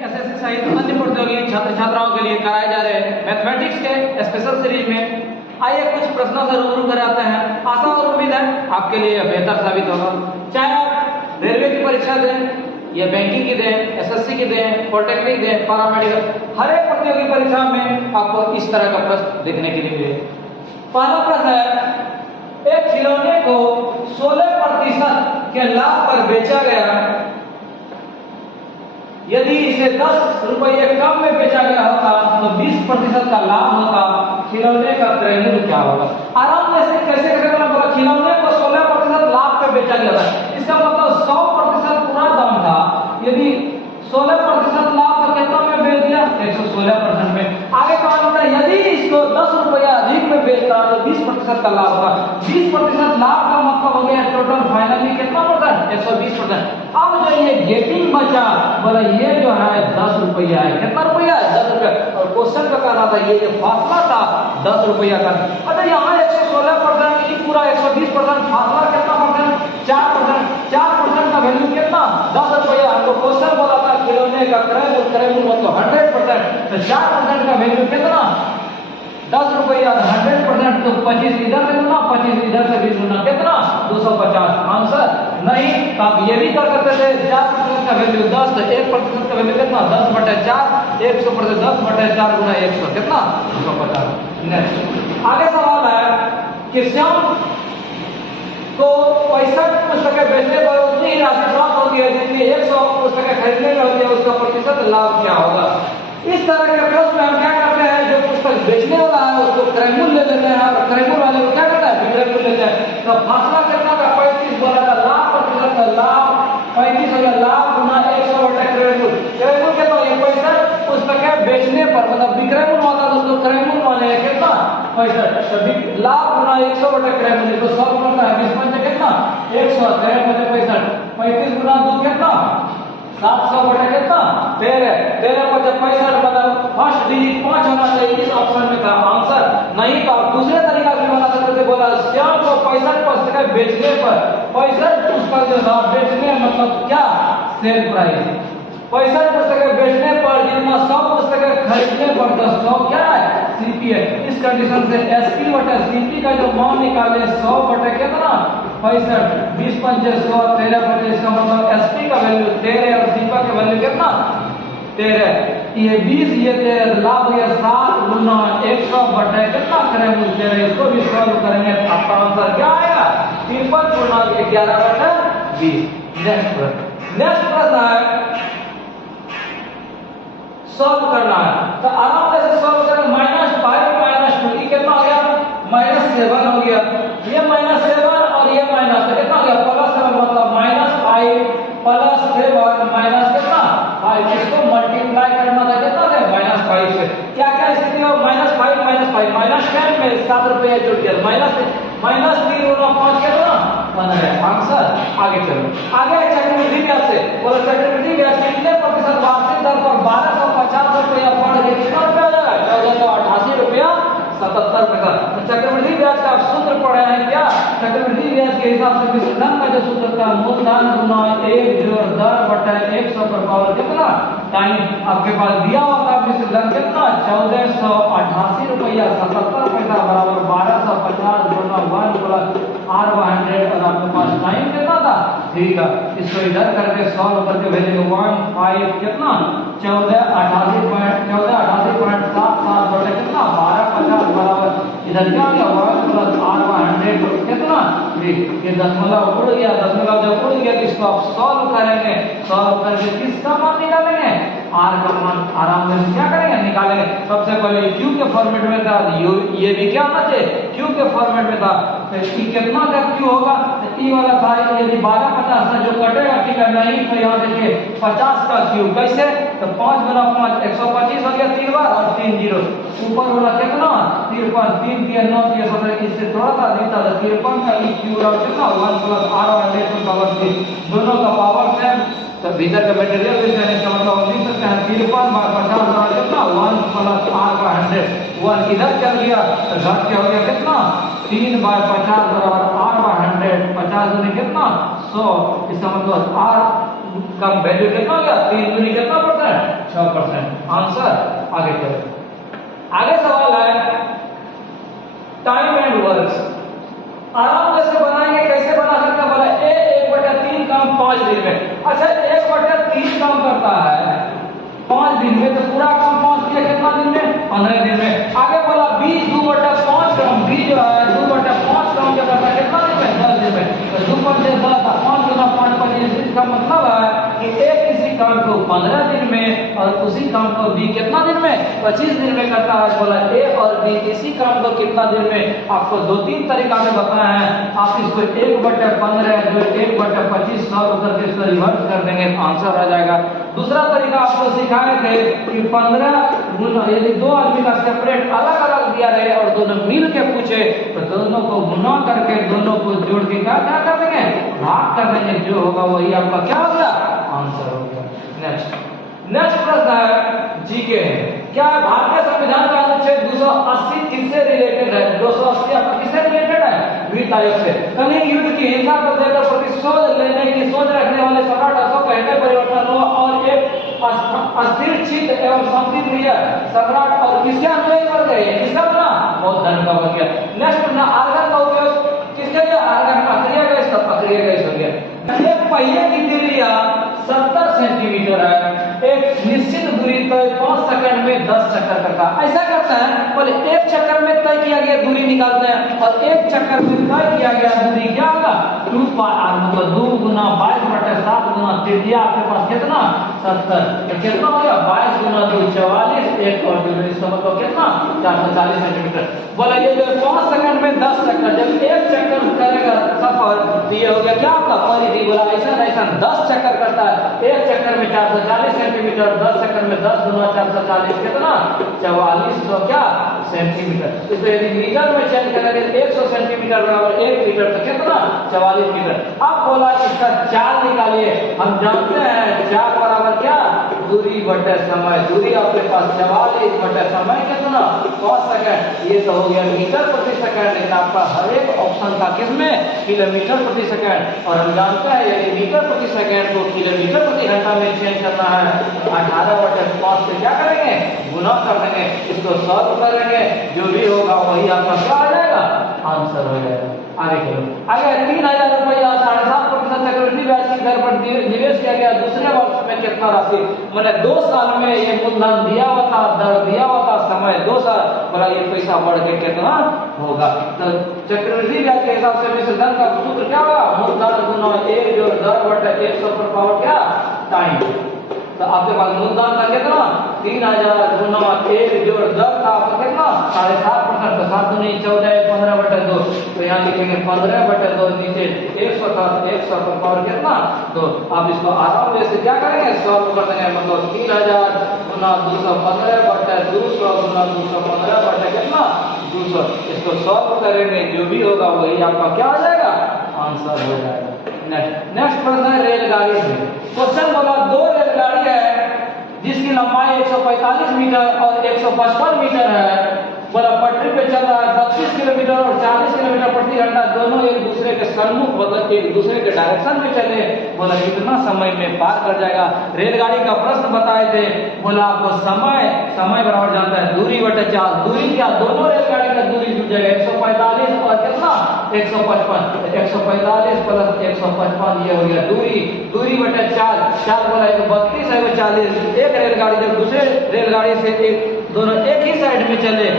SSC सहित अन्य प्रतियोगी छात्र छात्राओं के लिए कराए जा रहे मैथमेटिक्स के स्पेशल सीरीज में आइए कुछ प्रश्नों से रूबरू कराते हैं। आशा और उम्मीद है आपके लिए यह बेहतर साबित होगा। चाहे आप रेलवे की परीक्षा दें या बैंकिंग की दें, एसएससी की दें, पॉलिटेक्निक दें, पैरामेडिकल, हर एक प्रतियोगी परीक्षा में आपको इस तरह का प्रश्न देखने के लिए मिले। पहला प्रश्न है, एक खिलौने को 16% के लाभ पर बेचा गया, यदि इसे 10 रुपये कम में बेचा गया होता तो 20% का लाभ होता, खिलौने का क्रय मूल्य क्या होगा? आराम से कैसे बोला, खिलौने को 16% लाभ पे बेचा गया था, इसका मतलब 100% पूरा दाम था। यदि 16% लाभ तो कितना में बेच दिया? 116% में। आगे कहा होता है, यदि इसको 10 रुपया अधिक में बेचता तो 20% का लाभ होगा। 20% लाभ का मतलब हो गया टोटल फाइनली कितना परसेंट? 120%। अब जो ये गेटिंग बचा, बोला ये जो है 10 रुपया है। कितना रुपया? 10 रुपया। और क्वेश्चन का कहना था ये फासला था 10 रुपया का। अच्छा यहाँ 116% पूरा 120%, फासला कितना परसेंट? 4%। 4% का वैल्यू कितना? 10 रुपया। हमको क्वेश्चन बोला था खिलौने का क्रय मूल्य मतलब 100%, तो 4% का वैल्यू कितना? 10 रुपया। 100% तो 25 इधर से गुना, 25 इधर से भी गुना, कितना? 250। आंसर नहीं। तो आप ये भी कर सकते थे, 4% का वैल्यू 10, तो 1% का वैल्यू कितना? 10/4। 100% 10/4 गुना 100 कितना? 250। नेक्स्ट आगे सवाल है कि श्याम को 65 पुस्तकें बेचने पर उतनी ही राशि प्राप्त होती है जितनी 100 पुस्तकें खरीदने में होती है, उसका प्रतिशत लाभ क्या होगा? इस तरह के प्रश्न में हम क्या करते हैं, जो पुस्तक बेचने वाला है उसको क्रय मूल्य लेते हैं और क्रय मूल्य वाले को क्या करता है? विक्रय मूल्य लेते हैं। तो फासला कितना का? 35 बोला था, लाभ प्रतिशत का लाभ 35 हो गया, लाभ गुना 100 बटा क्रय मूल्य। क्रय मूल्य कितना? ये 65 पुस्तकें बेचने पर मतलब विक्रय मूल्य होता है, उसको क्रय मूल्य माने कितना? 65। तो लाभ गुना 100 बटा क्रय मूल्य, तो 100 बनता है 20 पंचे कितना? 100। 13 पंचे 65। 35 गुना 2 कितना? 700 बटा कितना? 13। 13 पंचे 65 मतलब फर्स्ट डिजिट 5 होना चाहिए, इस ऑप्शन में था। आंसर नहीं। तो आप दूसरे तरीका से बना सकते थे, बोला श्याम को 65 पुस्तकें बेचने पर, 65 पुस्तक जो था बेचने मतलब क्या? Sale price. 65 पुस्तकें बेचने पर जितना 100 पुस्तकें खरीदने पर 100 क्या है? सीपी है। इस कंडीशन से एसपी बटा सीपी का जो मान निकाले 100 बटे कितना? 65। 20 पंचे 100, 13 बटे, इसका मतलब एसपी का वैल्यू 13 और दीपक का वैल्यू कितना? 13। ये 20 ये 13, लाभ हो गया 7 गुना 100 बटे कितना? क्रय मूल्य 13। इसको भी सॉल्व करेंगे तो आपका आंसर क्या आएगा? 53 गुना 11 बटे 20। नेक्स्ट प्रश्न है, सॉल्व करना है। तो आराम से सॉल्व करें। -5 -2 कितना हो गया? -7 हो गया। ये -7 और ये माइनस, तो कितना हो गया? +7 मतलब -5 + 7 माइनस कितना? 5। इसको मल्टीप्लाई करना था कितना से? -5 से। क्या क्या स्थिति हो? -5 -10 में 7 रुपये जुड़ गया, -3 गुना 5 कितना? 15। आंसर। आगे चलो, आगे चक्रवृद्धि ब्याज से बोलो, चक्रवृद्धि ब्याज कितने प्रतिशत वार्षिक दर पर 1250 रुपया बढ़ के कितना रुपया आ जाएगा? 1488 रुपया 77 पैसा। तो चक्रवृद्धि ब्याज का आप सूत्र पढ़े हैं क्या? चक्रवृद्धि ब्याज के हिसाब से विश्लेषण का जो सूत्र था, मूलधन गुना 1 जोड़ दर बटा 100 पर पावर कितना? टाइम आपके पास दिया हुआ था विश्लेषण कितना? 1488 रुपया 77 पैसा बराबर 1250 गुना 1 प्लस R100 और आपके पास टाइम कितना था? ठीक है, इसको इधर करके सॉल्व करके भेजेंगे 15 कितना? 1488.77 बटे कितना? 1250 बराबर इधर क्या हो गया? 1 प्लस R100 कितना? ठीक। ये दशमलव उड़ गया, दशमलव जब उड़ गया तो इसको आप सॉल्व करेंगे। सॉल्व करके किसका मान निकालेंगे? R का मान आराम से क्या करेंगे? निकालेंगे। सबसे पहले Q के फॉर्मेट में था, ये भी क्या होना चाहिए? Q के फॉर्मेट में था। तो E कितना का Q होगा? E वाला था, यदि 1250 था जो कटेगा, ठीक है नहीं, तो यहाँ देखिए 50 का Q कैसे? तो 5 गुना 5 125 हो गया 3 बार और 3 जीरो। ऊपर वाला कितना? 53, 3 3 9 3 17, इससे थोड़ा सा अधिक था, 53 का E Q और कितना? 1 प्लस R100 पावर 3, दोनों का पावर सेम। तो भीतर का मटेरियल का मतलब हम लिख सकते हैं 53 बार 50 बराबर कितना? 1 प्लस R100। 1 इधर चल गया तो घट के हो गया कितना? 3 बार 50 बराबर R100। 50 दूनी कितना? 100। इसका मतलब R का वैल्यू कितना हो गया? 3 दूनी कितना परसेंट? 6%। आंसर आगे करें। आगे सवाल है टाइम एंड वर्क्स। आराम से बनाएंगे, कैसे बना सकते हैं? बोला ए 1/3 काम 5 दिन में। अच्छा 1/3 काम करता है 5 दिन में, तो पूरा काम 5 किया कितना दिन में? 15 दिन में। आगे बोला बी 2/5 काम, बी जो है 2/5 काम जो करता है कितना दिन में? 10 दिन में। तो 2 × 10 5 × 5 25। इसका मतलब है कि एक किसी काम को 15 दिन में और उसी काम को बी कितना दिन में? 25 दिन में करता है। बोला ए और बी इसी काम को कितना दिन में? आपको 2-3 तरीका में बताया है। आप इसको 1/15 जो 1/25 सॉल्व करके इसको रिवर्स कर देंगे तो आंसर आ जाएगा। दूसरा तरीका आपको सिखाए थे कि 15 गुना, यदि दो आदमी का सेपरेट अलग अलग दिया रहे और दोनों मिल के पूछे तो दोनों को गुना करके दोनों को जोड़ के क्या कर देंगे? भाग कर देंगे। जो होगा वही आपका क्या हो गया? आंसर हो गया। नेक्स्ट प्रश्न है जीके है। क्या है? भारतीय संविधान का अनुच्छेद 280 किससे रिलेटेड है? 280 आपका किससे रिलेटेड है? वित्त आयोग से। कलिंग युद्ध की हिंसा को देखकर प्रतिशोध लेने की सोच रखने वाले सम्राट अशोक का हृदय परिवर्तन हुआ और एक अस्थिर चित्त एवं शांतिप्रिय सम्राट और किसके अनुयायी बन गए? किसका बना? बौद्ध धर्म का बन गया। नेक्स्ट ना आर्गन का उपयोग किसके लिए? आर्गन अक्रिय गैस, तब अक्रिय गैस हो गया। एक पहिए की त्रिज्या 70 सेंटीमीटर है। एक निश्चित दूरी तय 5 सेकंड में 10 चक्कर करता है। ऐसा करता है बोले एक चक्कर में तय किया गया दूरी निकालते हैं और एक चक्कर में तय किया गया दूरी क्या होगा? 2πr मतलब 2 × 22/7 गुना त्रिज्या आपके पास कितना? 70। तो कितना हो गया? 22 × 2 44। एक और दूरी इसका मतलब कितना? 440 सेंटीमीटर। बोला ये जो 5 सेकंड में 10 चक्कर, जब एक चक्कर करेगा सफर तो ये हो गया क्या आपका? परिधि। बोला ऐसा 10 चक्कर करता है। एक चक्कर में 440 सेंटीमीटर, 10 चक्कर में 10 × 440 कितना? 4400 क्या सेंटीमीटर। इसको यदि मीटर में चेंज करेंगे 100 सेंटीमीटर बराबर 1 मीटर तो कितना? 44 मीटर। अब बोला इसका चाल निकालिए। हम जानते हैं चाल बराबर क्या? दूरी बटे समय। दूरी आपके पास 44 बटे समय कितना? 5 सेकंड। ये तो हो गया मीटर प्रति सेकंड, लेकिन आपका हर एक ऑप्शन का किसमें? किलोमीटर प्रति सेकंड। और हम जानते हैं यदि मीटर प्रति सेकंड को किलोमीटर प्रति घंटा में चेंज करना है तो 18/5 से क्या करेंगे? गुना कर देंगे। इसको सॉल्व करेंगे, जो भी होगा वही आपका क्या आ जाएगा? आंसर हो जाएगा। आगे चलो। आगे 3000 रुपया 7.5% चक्रवृद्धि ब्याज की दर पर निवेश किया गया दूसरे वर्ष में कितना राशि? मैंने 2 साल में ये मूलधन दिया हुआ था, दर दिया हुआ था, समय 2 साल। बोला ये पैसा बढ़ के कितना होगा? तो चक्रवृद्धि ब्याज के हिसाब से मिश्रधन का सूत्र क्या होगा? मूलधन गुना 1 जो दर बटे 100 पर पावर क्या? टाइम। तो आपके पास मूलधन का कितना? 3000 गुना 1 जो दर था आपका कितना? 7.5%। तो 7 दूनी 14 15/2। तो यहाँ लिखेंगे 15/2 नीचे 100 था, 100 पर पावर कितना? तो आप इसको आराम से क्या करेंगे? सॉल्व कर देंगे। मतलब 3000 गुना 215/200 गुना 215 कितना? 200। इसको सॉल्व करेंगे, जो भी होगा वही आपका क्या आ जाएगा? आंसर हो जाएगा। नेक्स्ट प्रश्न है रेलगाड़ी से। क्वेश्चन बोला 2 रेलगाड़ी है जिसकी लंबाई 145 मीटर और 155 मीटर है। बोला पटरी पे चल रहा है 25 किलोमीटर और 40 किलोमीटर प्रति घंटा। दोनों एक दूसरे के सम्मुख मतलब एक दूसरे के डायरेक्शन में चले। बोला कितना समय में पार कर जाएगा? रेलगाड़ी का प्रश्न बताए थे। बोला आपको समय बराबर जानता है दूरी बटे चाल। दूरी क्या? दोनों रेलगाड़ी का दूरी जुड़ जाएगा 145 और कितना? 155। 145 प्लस 155 ये हो गया दूरी बटे चाल। बोला 32 है 40। एक रेलगाड़ी जब दूसरे रेलगाड़ी से दोनों एक ही साइड में चले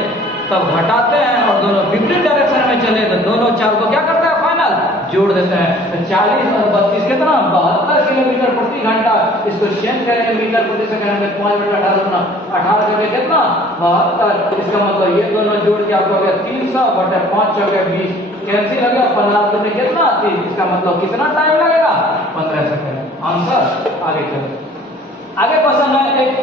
तब घटाते हैं और दोनों विपरीत डायरेक्शन में चले तो दोनों चाल को क्या करता है? फाइनल जोड़ देते हैं। तो 40 और 32 कितना? 72 किलोमीटर प्रति घंटा। इसको चेंज करेंगे मीटर प्रति सेकंड में 5/18 गुना 18 करके कितना? 72। इसका मतलब ये दोनों जोड़ के आपको हो गया 300/5 चौके 20 कैंसिल हो गया। 15 में कितना? 30। इसका मतलब कितना टाइम लगेगा? 15 सेकंड। आंसर आगे चलो। आगे क्वेश्चन है एक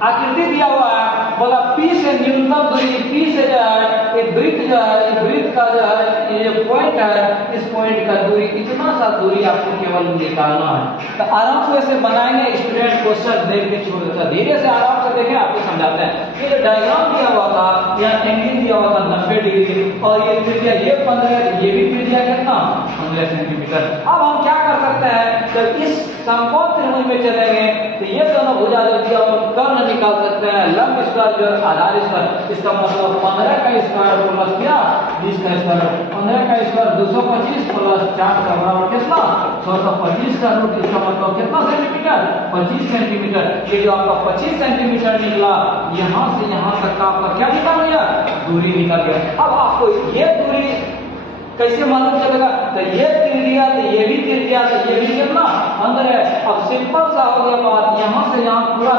आकृति दिया हुआ है। बोला P से न्यूनतम दूरी, P से जो है ये वृत्त जो है, ये वृत्त का जो है ये पॉइंट है, इस पॉइंट का दूरी इतना सा दूरी आपको केवल निकालना है। तो आराम से ऐसे बनाएंगे। स्टूडेंट क्वेश्चन देख के छोड़ देता, धीरे से आराम से देखें, आपको समझाते हैं। ये जो डायग्राम दिया हुआ था यहाँ एंगल दिया हुआ था 90 डिग्री और ये त्रिज्या ये 15, ये भी त्रिज्या कितना? 15 सेंटीमीटर। अब हम क्या कर सकते हैं, तो इस समकोण त्रिभुज में चलेंगे तो ये दोनों भुजा जो दिया हम कर्ण निकाल सकते हैं, लंब स्क्वायर जो आधार स्क्वायर, इसका मतलब 15 का स्क्वायर प्लस क्या 20 का स्क्वायर, 15 का स्क्वायर 225 प्लस 4 का बराबर कितना 625 का रूट, इसका मतलब कितना सेंटीमीटर 25 सेंटीमीटर। ये जो आपका 25 सेंटीमीटर निकला, यहाँ से यहाँ तक का आपका क्या निकल गया, दूरी निकल गया। अब आपको ये दूरी कैसे मालूम चलेगा, तो ये तीर दिया तो ये भी तीर दिया तो ये भी कितना अंदर है। अब सिंपल सा हो गया बात, यहाँ से यहाँ पूरा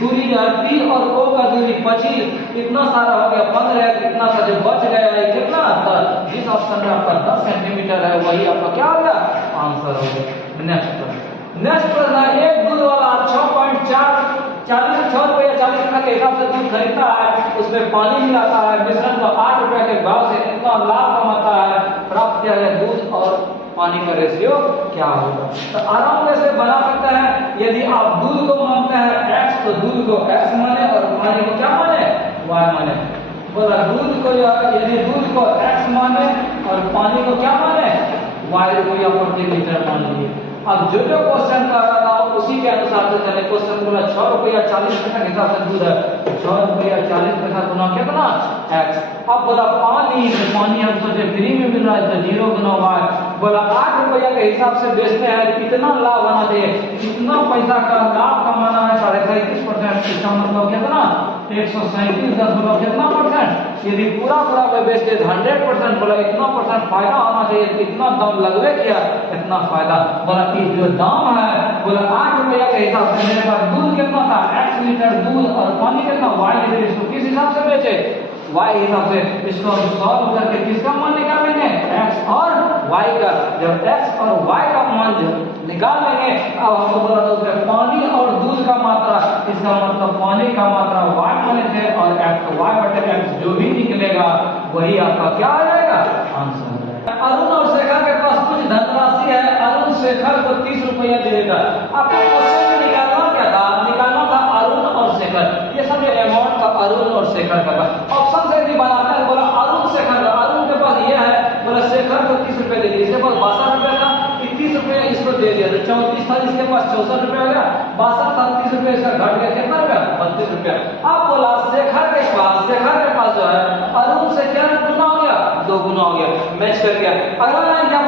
दूरी जो है पी और ओ का दूरी 25, इतना सारा हो गया 15, कितना सा जो बच गया है कितना 10, जिस ऑप्शन में आपका 10 सेंटीमीटर है वही आपका क्या हो गया आंसर हो गया। नेक्स्ट प्रश्न है, एक दूध वाला 6 रुपये 40 के हिसाब से दूध खरीदता है, उसमें पानी मिलाता है, मिश्रण को 8 रुपए के भाव से इतना लाभ कमाता है, प्राप्त किया जाए दूध और पानी का रेशियो क्या होगा। तो आराम से बना सकते हैं, यदि आप दूध को मानते हैं x तो दूध को x माने और पानी को क्या माने y माने। बोला दूध को यदि दूध को x माने और पानी को क्या माने y को या प्रति लीटर मान लीजिए। अब जो क्वेश्चन कर रहा था उसी के अनुसार से चले। क्वेश्चन बोला 6 रुपया 40 पैसा के हिसाब से दूध है, 6 रुपया 40 पैसा गुना कितना x। अब बोला पानी हम सोचे फ्री में मिल रहा है तो 0 गुना y। बोला 8 रुपया के हिसाब से बेचते हैं, कितना लाभ आना चाहिए, कितना पैसा का लाभ कमाना है 37%, इसका मतलब कितना 137 कितना परसेंट। यदि पूरा में बेचते 100%, बोला इतना परसेंट फायदा आना चाहिए, कितना दाम लगवे किया इतना फायदा। बोला कि जो दाम है बोला 8 रुपया के हिसाब से मेरे पास दूध कितना था x लीटर दूध और पानी कितना y लीटर, इसको किस हिसाब से बेचे y हिसाब से। इसको हम सॉल्व करके किसका मान निकालेंगे x और y का। जब x और y का मान निकाल लेंगे, अब हम बोला तो पानी और दूध का मात्रा, इसका मतलब पानी का मात्रा y माने थे और x y बटे x जो भी निकलेगा वही आपका क्या आ जाएगा आंसर हो जाएगा। अरुण और शेखर के पास कुछ धनराशि है, अरुण शेखर को 30 रुपया दे देगा। आपको क्वेश्चन में निकालना क्या था, निकालना था अरुण और शेखर, ये सब अमाउंट था अरुण और शेखर का। ऑप्शन से भी बनाता है, बोला अरुण शेखर, अरुण के पास ये है, बोला शेखर को 30 रुपए दे दिए, इसके पास 62 रुपए था, 30 रुपए इसको दे दिया तो 34 था, इसके पास 64 रुपए हो गया, 62 था 30 रुपए इसका घट गया कितना रुपया 32 रुपया। अब बोला शेखर के पास जो है अरुण से क्या गुना हो गया 2 गुना हो गया, मैच कर गया। अगला लाइन क्या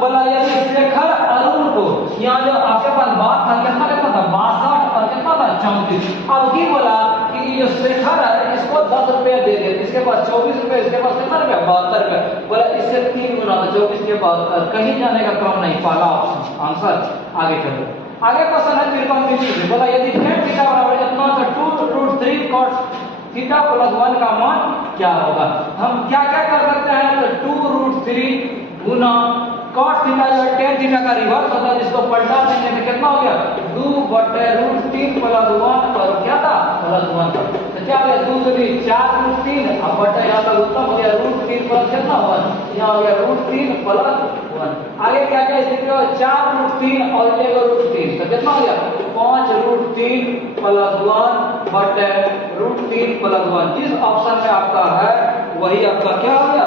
बोला यदि शेखर अरुण को, यहाँ जो आपके पास बात था कितना था 62 और कितना था 34। अब की बोला कि ये शेखर है इसको 10 रुपया दे दिया, इसके पास 24 रुपए, इसके पास कितना रुपया 72 रुपया। बोला इससे 3 गुना तो 24 के 72, कहीं जाने का काम नहीं, पहला ऑप्शन आंसर। आगे चलो, आगे क्वेश्चन है त्रिकोणमिति। बोला यदि tan थीटा बराबर इतना तो 2√3 cos थीटा प्लस 1 का मान क्या होगा। हम क्या क्या कर सकते हैं, तो 2√3 गुना cos थीटा जो tan थीटा का रिवर्स होता है, जिसको पलटा देंगे तो कितना हो गया 2/√3 प्लस 1 और क्या था प्लस 1 था, तो क्या हो गया 2 से 4√3 अब बटा यहाँ तक उत्तर हो गया √3 प्लस कितना 1, यहाँ हो गया √3 प्लस 1। आगे क्या क्या स्थिति हो 4√3 और 1√3 तो कितना हो गया 5√3 प्लस 1 बटे √3 प्लस 1। जिस ऑप्शन में आपका है वही आपका क्या हो गया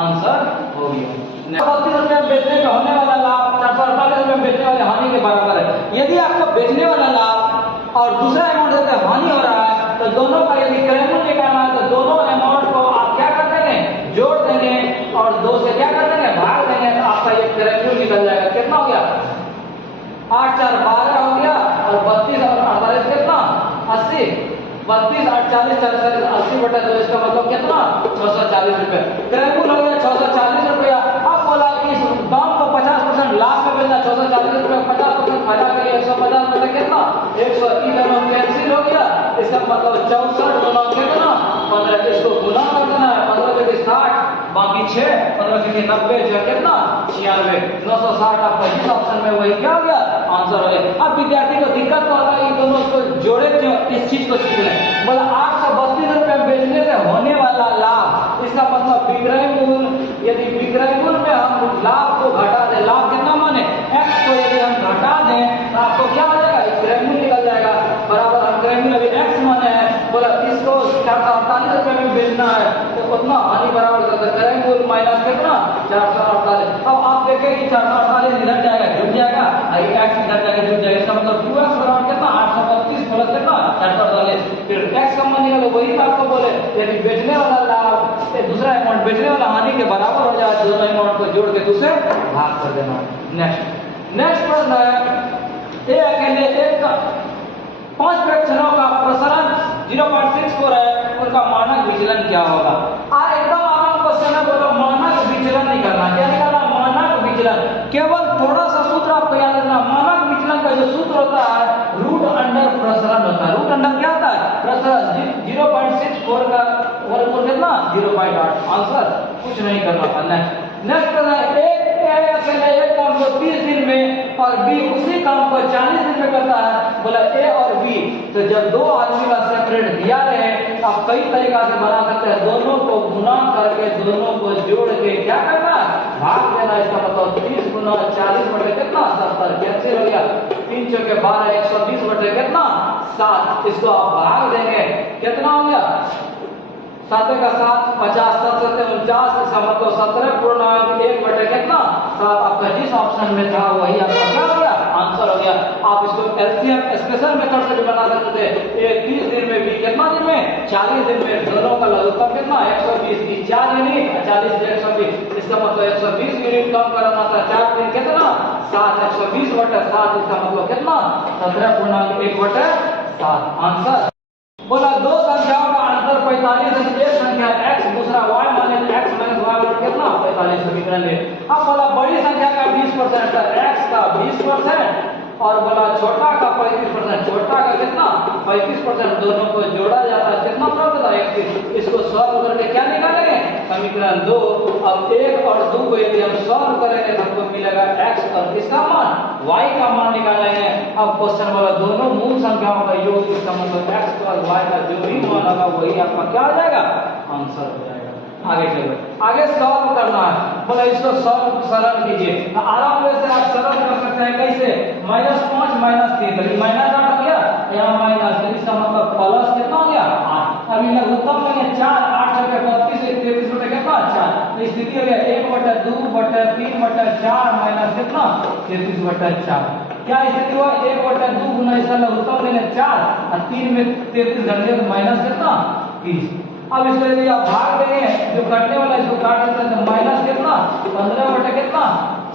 आंसर हो गया। 32 रुपये बेचने का होने वाला लाभ 448 रुपये बेचने वाले हानि के बराबर है। यदि आपको बेचने वाला लाभ और दूसरा अमाउंट देते हानि हो रहा है, तो दोनों का यदि क्रयमूल्य निकालना है तो दोनों अमाउंट को आप क्या कर देंगे जोड़ देंगे और 2 से क्या कर देंगे भाग देंगे, तो आपका ये क्रयमूल्य निकल जाएगा। कितना हो गया 8 4 12 हो गया और 32 और 48 कितना 80, 32 और 40 40 80 बटा 2, इसका मतलब कितना 640 रुपए। क्रयमूल्य हो गया 640 रुपया। अब बोला इस दाम को 50% लाभ में बेचना, 640 रुपए 50% फायदा के लिए 150 रुपए कितना 111 कैंसिल हो गया, इसका मतलब 64 गुना कितना 15, इसको गुना कर देना है 15 के 60 बाकी 6 15 के 90 जो कितना 96 960 आपका इस ऑप्शन में वही क्या हो गया आंसर हो गया। अब विद्यार्थी को दिक्कत तो होगा इन दोनों को जोड़े क्यों, इस चीज को सीख लें। बोला 832 रुपए बेचने से होने वाला लाभ, इसका मतलब विक्रय मूल्य, यदि विक्रय मूल्य में हम लाभ को घटा दें, लाभ कितना माने x को यदि हम घटा दें तो आपको क्या हो जाएगा विक्रय मूल्य निकल जाएगा बराबर हम क्रय मूल्य अभी x माने है। बोला इसको 448 रुपए में बेचना है तो कितना हानि बराबर करते करेंगे माइनस कितना 448। अब आप देखें कि 448 इधर जाएगा जुड़ जाएगा और x इधर जाएगा जुड़ जाएगा, इसका मतलब 2x बराबर कितना 832 प्लस कितना 448। फिर x का मान निकालो, वही बात को बोले यदि बेचने वाला लाभ दूसरा अमाउंट बेचने वाला हानि के बराबर हो जाए, दोनों अमाउंट को जोड़ के दूसरे भाग कर देना। नेक्स्ट प्रश्न है ए अकेले एक 5 फ्रैक्शनों का प्रसरण 0.64 है, उनका मानक विचलन क्या होगा। एकदम आराम क्वेश्चन है, बोलो मानक विचलन निकालना। क्या निकालना? मानक विचलन। केवल थोड़ा सा सूत्र आपको याद रखना, मानक विचलन का जो सूत्र होता है रूट अंडर प्रसरण होता है। रूट अंडर क्या होता है? प्रसरण। 0.64 का वर्गमूल कितना 0.8। आंसर कुछ नहीं करना था। नेक्स्ट है एक काम को 30 दिन में और बी उसी काम को 40 दिन में करता है, बोला ए और बी। तो जब दो आदमी का सेपरेट दिया रहे, आप कई तरीका से बना सकते हैं, दोनों को गुना करके दोनों को जोड़ के क्या करना है भाग देना। इसका मतलब 30 गुना 40 बटे कितना 70 कैंसिल हो गया, 3 चौके 12 120 बटे कितना 7। इसको आप भाग देंगे कितना हो गया 7 का 7 50 7 7 49, इसका मतलब 17.1 बटे कितना 7। आपका जिस ऑप्शन में था वही आपका क्या हो गया आंसर हो गया। आप इसको एलसीएम स्पेशल मेथड से भी बना सकते थे। ये 30 दिन में भी कितना दिन में 40 दिन में दोनों का लघुत्तम कितना 120 की 4 यूनिट 40 से 120, इसका मतलब 120 यूनिट कम करना था 4 दिन कितना 7 120 बटे 7, इसका मतलब कितना 17.1 बटे 7। आंसर बोला दो संख्याओं का अंतर 45 है, एक संख्या x दूसरा y माने x माइनस y बराबर कितना 45 समीकरण ले। अब बोला बड़ी संख्या का 20% है, x का 20% और बोला छोटा का 35%, छोटा का कितना 35%, दोनों को जोड़ा जाता है कितना प्राप्त होता है 31। इसको सॉल्व करके क्या निकालेंगे समीकरण 2। अब 1 और 2 को यदि हम सॉल्व करेंगे तो हमको मिलेगा x और इसका मान y का मान निकालेंगे। अब क्वेश्चन बोला दोनों मूल संख्याओं का योग, इसका मतलब x और y का जो भी मान होगा वही आपका क्या हो जाएगा आंसर हो जाएगा। आगे चलो, आगे सॉल्व करना है। बोला इसको सॉल्व सरल कीजिए, आराम से आप सरल कर सकते हैं। कैसे? -5 -3 तो माइनस 8 हो गया, यहाँ माइनस, तो इसका मतलब प्लस कितना हो गया 8। अभी लघुत्तम में 4 8 से 32 से 33 बटे कितना 4, तो स्थिति हो गया 1 बटे 2 बटे 3 बटे 4 माइनस कितना 33 बटे 4। क्या स्थिति हुआ 1 बटे 2 गुना इसका लघुत्तम लेने 4 और 3 में 33 घट गया तो माइनस कितना 30। अब इसको यदि आप भाग देंगे जो कटने वाला इसको काट देते हैं तो माइनस कितना 15 बटे कितना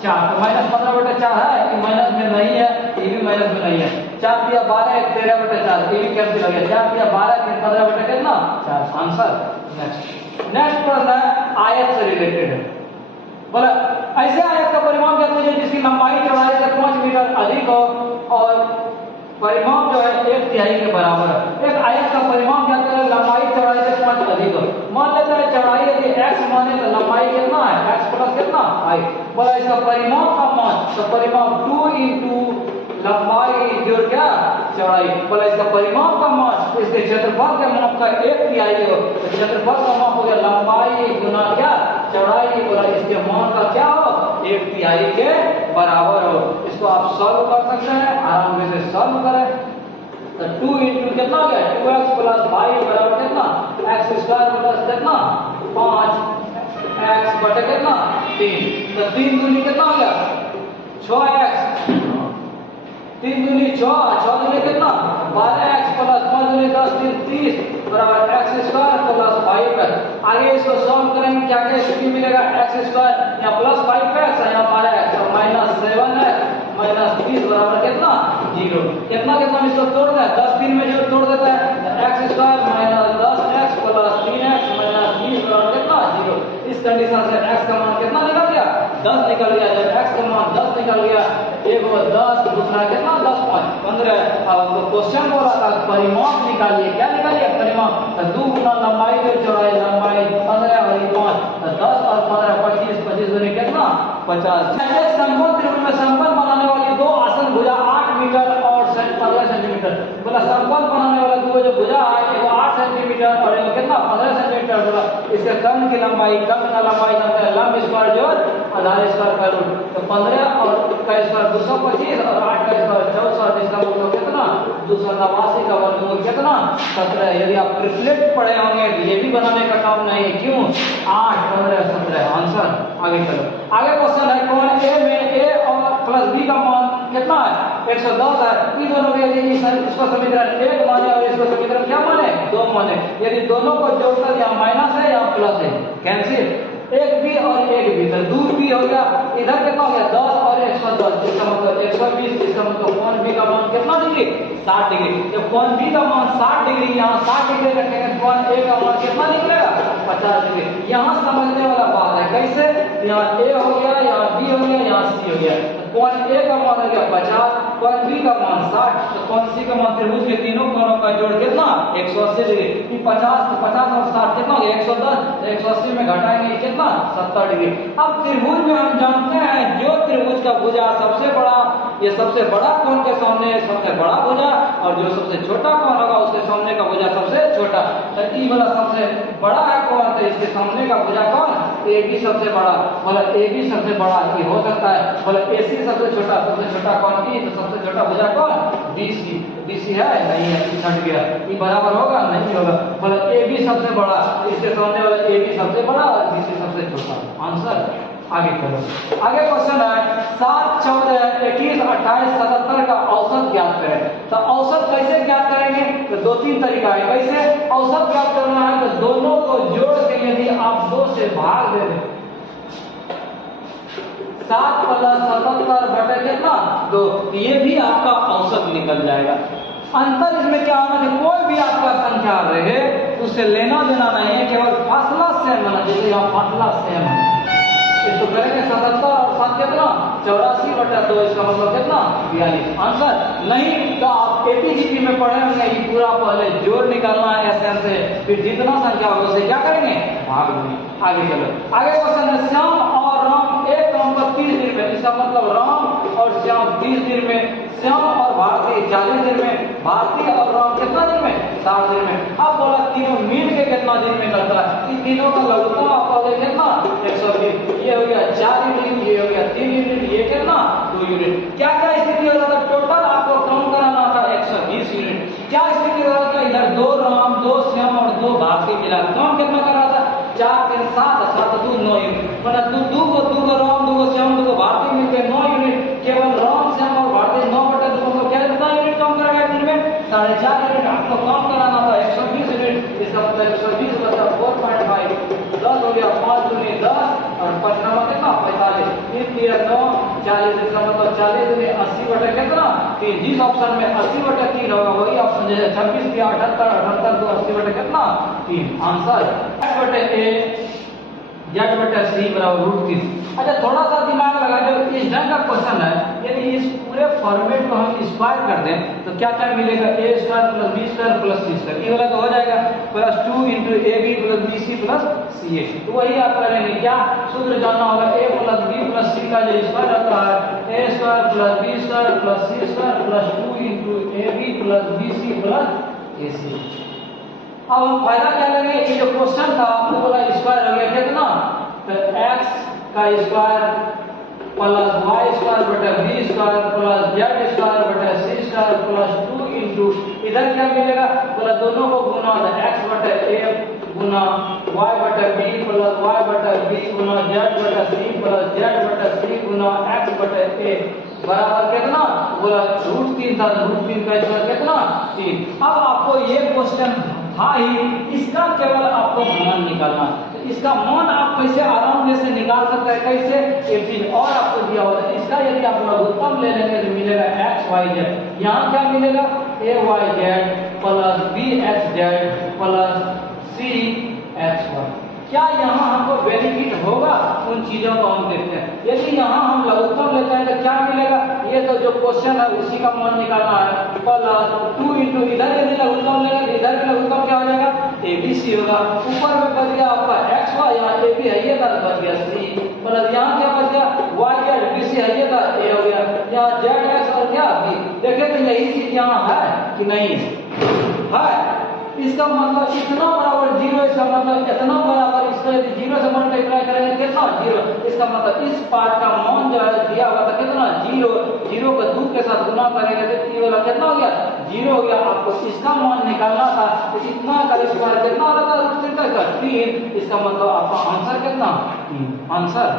4, तो माइनस 15 बटे 4 है कि माइनस में नहीं है, ये भी माइनस में नहीं है। 4 दिया 12 13 बटे 4, ये भी कैंसिल हो गया। 4 दिया 12 15 बटे कितना 4। आंसर नेक्स्ट प्रश्न है आयत से रिलेटेड है। बोला ऐसे आयत का परिमाण क्या है जिसकी लंबाई चौड़ाई से 5 मीटर अधिक हो और परिमाण जो है 1/3 के बराबर है। एक आयत का परिमाण क्या है लंबाई चौड़ाई से 5 अधिक हो। मान लेते हैं चौड़ाई यदि x माने तो लंबाई कितना है x प्लस कितना i। बोला इसका परिमाण का मान, तो परिमाण 2 into लंबाई जोड़ क्या चौड़ाई। बोला इसका परिमाण का मान इसके क्षेत्रफल के माप का 1/3 हो, तो क्षेत्रफल का माप हो गया लंबाई गुना क्या चौड़ाई। बोला इसके मान का क्या हो 1/3 के बराबर हो। इसको आप सॉल्व कर सकते हैं, आराम से सॉल्व करें। तो 2 into कितना हो गया 2x प्लस y बराबर कितना x स्क्वायर प्लस कितना 5 x बटे कितना 3, तो 3 दूनी कितना हो गया 6x, 3 दूनी 6 6 दूनी कितना 12x प्लस 5 दूनी 10 3 30 बराबर x स्क्वायर प्लस 5x। आगे इसको सॉल्व करेंगे क्या क्या स्थिति मिलेगा x स्क्वायर यहाँ प्लस 5x यहाँ 12x और माइनस 7x माइनस 30 बराबर कितना 0। कितना कितना इसको तोड़ दें 10 3 में जो तोड़ देता है x square minus 10x plus 3x minus 20 बराबर कितना 0। इस कंडीशन से x का मान कितना निकल गया 10 निकल गया। जब x का मान 10 निकल गया, एक वो 10 दूसरा कितना 10 5 15। अब क्वेश्चन बोला था परिमाप निकालिए, क्या निकालिए परिमाप, तो 2 गुना लंबाई और चौड़ाई, लंबाई 15 और 5 तो 10 और 15 25 25 दूनी कितना 50। एक समकोण त्रिभुज में समकोण बनाने वाली दो आसन भुजा 8 मीटर और 15 सेंटीमीटर। बोला समकोण बनाने वाला दो जो भुजा है वो 8 सेंटीमीटर और ये कितना 15 सेंटीमीटर। बोला इसके कर्ण की लंबाई लंब स्क्वायर जोड़ आधार स्क्वायर का रूट, तो 15 और का स्क्वायर 225 और 8 का स्क्वायर 400, इसका मतलब कितना 289 का वर्गमूल कितना कितना 17। यदि आप ट्रिपलेट पढ़े होंगे तो ये भी बनाने का काम नहीं है, क्यों 8 15 17 आंसर। आगे चलो, आगे क्वेश्चन है कौन ए में ए और प्लस बी का मान कितना है 110 है। इन दोनों में यदि इसको समीकरण 1 माने और इसको समीकरण क्या माने 2 माने, यदि दोनों को जोड़कर यहाँ माइनस है या प्लस है, कैंसिल एक बी और एक बी, तो 2 बी हो गया, इधर कितना हो गया 10 और 110, इसका मतलब 120, इसका मतलब कौन बी का मान कितना डिग्री 60 डिग्री। जब कौन बी का मान 60 डिग्री, यहाँ 60 डिग्री रखेंगे तो कौन ए का मान कितना निकलेगा 50 डिग्री। यहाँ समझने वाला बात है कैसे, यहाँ ए हो गया, यहाँ बी हो गया, यहाँ सी हो गया, कौन ए का मान हो गया 50, कौन बी का मान 60, तो कौन सी का मान त्रिभुज के तीनों कोणों का जोड़ कितना 180 डिग्री। 50 तो 50 और 60 कितना हो गया 110, 180 में घटाएंगे कितना 70 डिग्री। अब त्रिभुज में हम जानते हैं जो त्रिभुज का भुजा सबसे बड़ा, ये सबसे बड़ा कोण के सामने सबसे बड़ा भुजा, और जो सबसे छोटा कोण होगा उसके सामने का भुजा सबसे छोटा। तो ई वाला सबसे बड़ा है कोण, तो इसके सामने का भुजा कौन ए बी सबसे बड़ा, बोला ए बी सबसे बड़ा ये हो सकता है, बोला ए सी सबसे छोटा कौन की, तो सबसे छोटा भुजा कौन बी सी। बी सी है नहीं है, छट गया, ये बराबर होगा नहीं होगा, बोला ए बी सबसे बड़ा, इसके सामने वाला ए बी सबसे बड़ा और बी सी सबसे छोटा, आंसर। आगे चलो, आगे क्वेश्चन है 7 14 21 28 77 का औसत ज्ञात करें। तो औसत कैसे ज्ञात करेंगे, तो 2-3 तरीका है। कैसे औसत ज्ञात करना है, तो दोनों को जोड़ के यदि आप 2 से भाग दे दें, 7 + 77 बटे कितना 2, ये भी आपका औसत निकल जाएगा। अंतर इसमें क्या होना है, कोई भी आपका संख्या रहे उससे लेना देना नहीं है, केवल फासला सेम होना चाहिए। यहाँ फासला सेम है, इसको करेंगे 77 और 7 कितना 84 बटा 2, इसका मतलब कितना 42, आंसर। नहीं तो आप एपीजीपी में पढ़े होंगे, ये पूरा पहले जोड़ निकालना है एसएन से, फिर जितना संख्या होगा उसे क्या करेंगे भाग देंगे। आगे चलो, आगे क्वेश्चन है श्याम और राम एक काम पर 30 दिन में, इसका मतलब राम और श्याम 30 दिन में, श्याम और भारती 40 दिन में, भारती और राम कितना दिन में 60 दिन में। अब बोला तीनों मिल के कितना दिन में करता है, इन तीनों का लघुत्तम आपका हो गया कितना 120, ये हो गया 4 यूनिट, ये हो गया 3 यूनिट, ये कितना 2 यूनिट। क्या क्या स्थिति हो रहा था, टोटल आपको काउंट कराना था 120 यूनिट। क्या स्थिति हो रहा था, इधर 2 राम 2 श्याम और 2 भारती मिला, काउंट कितना कर रहा था 4 3 7 7 2 9 यूनिट, मतलब 2 को राम 2 को श्याम 2 को भारती मिलकर 9 यूनिट। केवल राम श्याम और भारती 9 बटे 2 को क्या कितना यूनिट कम करेगा दिन में 4.5 यूनिट, आपको कम कराना था 120 यूनिट। इसका मतलब 120 बटा 4.5, 10 हो गया 5 दूनी 10 और 5 नंबर कितना 45, 3 3 9 40, इसका मतलब 40 दूनी 80 बटे कितना 3। जिस ऑप्शन में 80 बटे 3 होगा वही ऑप्शन जो है 26 या 78 78 तो 80 बटे कितना 3, आंसर। z बटे a z बटे c बराबर √30। अच्छा थोड़ा सा दिमाग लगा, जब इस ढंग का क्वेश्चन है, यदि इस पूरे फॉर्मेट को हम स्क्वायर कर दें तो क्या क्या मिलेगा, a² + b² + c², ये वाला तो हो जाएगा +2 × ab + bc + ca। तो वही आप करेंगे, क्या सूत्र जानना होगा, a + b + c का जो स्क्वायर होता है a² + b² + c² + 2 × ab + bc + ac। अब हम फायदा क्या लेंगे, ये जो क्वेश्चन था वो वाला स्क्वायर हो गया कितना, तो x का स्क्वायर + y² बटे b² + z² बटे c² + 2 × इधर क्या मिलेगा, बोला दोनों को गुना x बटे a गुना y बटे b + y बटे b गुना z बटे c + z बटे c गुना x बटे a बराबर कितना, बोला √3 था, √3 का स्क्वायर कितना 3। अब आपको ये क्वेश्चन था ही, इसका केवल आपको मान निकालना है। इसका मान आप कैसे आराम से निकाल सकते हैं, कैसे, एक चीज और आपको दिया होगा, इसका यदि आप लघुत्तम ले लेंगे तो मिलेगा x y z, यहाँ क्या मिलेगा a y z + b x z + c x y। क्या यहाँ हमको बेनिफिट होगा, उन चीजों को हम देखते हैं। यदि यहाँ हम लघुत्तम लेते हैं तो क्या मिलेगा, ये तो जो क्वेश्चन है उसी का मान निकालना है, +2 × इधर यदि लघुत्तम लेंगे तो इधर भी लघुत्तम क्या हो जाएगा abc होगा, ऊपर में बच गया आपका x y, यहाँ ab है ये था बच गया c, मतलब यहाँ क्या बच गया y z bc है ये था a हो गया, यहाँ z x और क्या b। देखिए तो यही चीज यहाँ है कि नहीं है, इसका मतलब इतना बराबर 0, इसका मतलब इतना बराबर, इसको यदि 0 से मल्टीप्लाई करेंगे कितना 0, इसका मतलब इस पार्ट का मान जो है दिया हुआ था कितना 0, 0 को 2 के साथ गुना करेंगे तो ये वाला स्क्वायर कितना हो गया 0 हो गया। आपको इसका मान निकालना था तो इतना का स्क्वायर कितना हो रहा था 3। इसका मतलब आपका आंसर कितना 3 आंसर।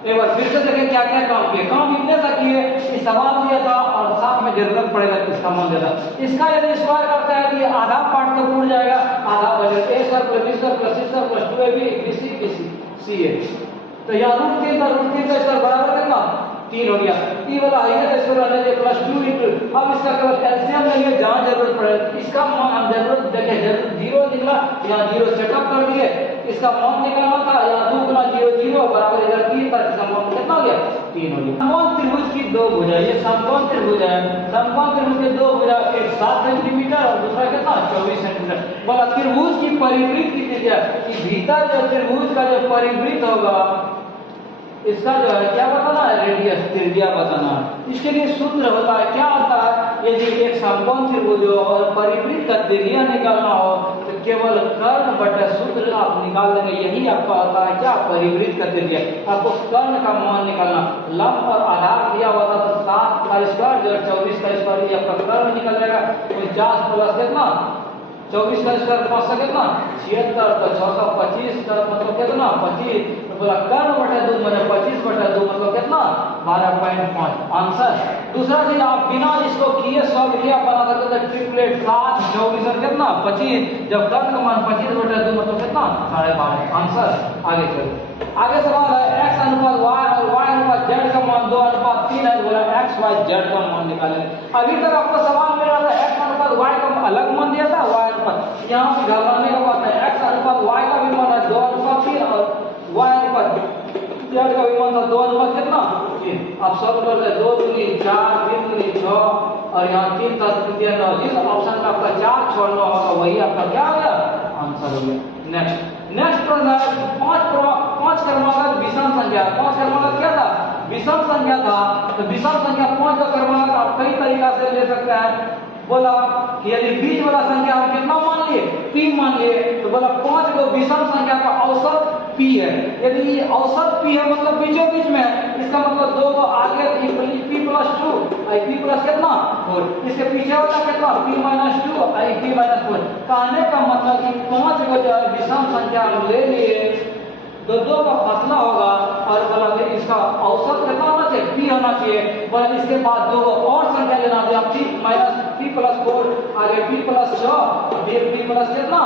एक बार फिर से देखें क्या क्या काम किए। काम इतने तक किए कि सवाल दिया था और साथ में जरूरत पड़ेगा तो इसका मान दिया था। इसका यदि स्क्वायर करता है तो ये आधा पार्ट तो टूट जाएगा, आधा बचेगा a square plus b square plus c square plus 2ab bc ca। तो यहाँ √3 का स्क्वायर बराबर कितना 3 हो गया। ई वाला है तो इसको रहने दे प्लस 2 इनटू, अब इसका केवल एलसीएम लेंगे जहां जरूरत पड़े। इसका मान हम जरूरत देखे 0 निकला, यहाँ 0 सेटअप कर दिए। इसका मान निकालना था, यहाँ 2 गुना 0 0 बराबर इधर 3 था। इसका मान कितना हो गया 3 हो गया। समकोण त्रिभुज की दो भुजा, ये समकोण त्रिभुज है। समकोण त्रिभुज के दो भुजा, एक 7 सेंटीमीटर और दूसरा कितना 24 सेंटीमीटर। बोला त्रिभुज की परिवृत्त कितनी है कि भीतर जो त्रिभुज का जो परिवृत्त होगा इसका जो है क्या बताना है रेडियस त्रिज्या बताना है। इसके लिए सूत्र होता है क्या होता है, यदि एक समकोण त्रिभुज हो और परिवृत्त का त्रिज्या निकालना हो तो केवल कर्ण बटा सूत्र आप निकाल लेंगे। यही आपका होता है क्या परिवृत्त का त्रिज्या। आपको कर्ण का मान निकालना, लंब और आधार दिया हुआ था तो 7 का स्क्वायर जो 24 का स्क्वायर ये आपका कर्ण निकल जाएगा। 49 प्लस कितना 24 का स्क्वायर 5 का कितना 76 तो 625 का मतलब कितना 25। तो बोला कर्ण बटा 2 मतलब 25 बटा 2 मतलब कितना 12.5 आंसर। दूसरा चीज आप बिना इसको किए सॉल्व किया बना सकते थे ट्रिपलेट 7 24 और कितना 25। जब कर्ण का मान 25 बटा 2 मतलब कितना 12.5 आंसर। आगे चलो, आगे सवाल है x अनुपात y और y अनुपात z का मान 2 अनुपात 3 है। बोला x y z का मान निकालेंगे। अभी तक आपको सवाल मिल रहा था x अनुपात y का अलग मान दिया था, y अनुपात यहाँ पे घबराने का बात है। x अनुपात y का भी मान है 2 अनुपात 3 और y अनुपात z का भी मान था 2 अनुपात कितना 3। आप सब करते 2 दूनी 4 3 दूनी 6 और यहाँ 3 का तृतीय 9। जिस ऑप्शन में आपका 4 छोड़ना होगा वही आपका क्या हो गया आंसर हो गया। नेक्स्ट प्रश्न है 5 क्रमांक विषम संख्या। 5 क्रमांक क्या था विषम संख्या था। तो विषम संख्या 5 का क्रमांक आप कई तरीका से ले सकते हैं। बोला कि यदि बीच वाला संख्या हम कितना मान लिए p मान लिए तो बोला 5 को विषम संख्या का औसत p है। यदि ये औसत p है मतलब बीचों बीच में है, इसका मतलब 2 को आगे p प्लस 2 आई p प्लस कितना 4, इसके पीछे वाला कितना p 2 आई p 4। कहने का मतलब कि 5 को जो विषम संख्या हम ले लिए तो 2 का फसला होगा और बोला फिर इसका औसत कितना होना चाहिए p होना चाहिए। बोला इसके बाद 2 और संख्या लेना चाहिए p प्लस 4 आगे p प्लस 6 p प्लस कितना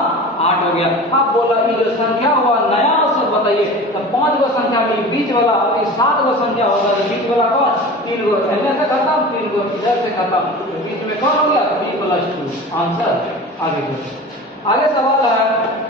8 हो गया। अब बोला ये जो संख्या हुआ नया औसत बताइए। तो 5 गो संख्या में बीच वाला अभी 7 गो संख्या होगा तो बीच वाला कौन 3 गो इधर से खत्म 3 गो इधर से खत्म तो बीच में कौन हो गया p प्लस 2 आंसर। आगे सवाल है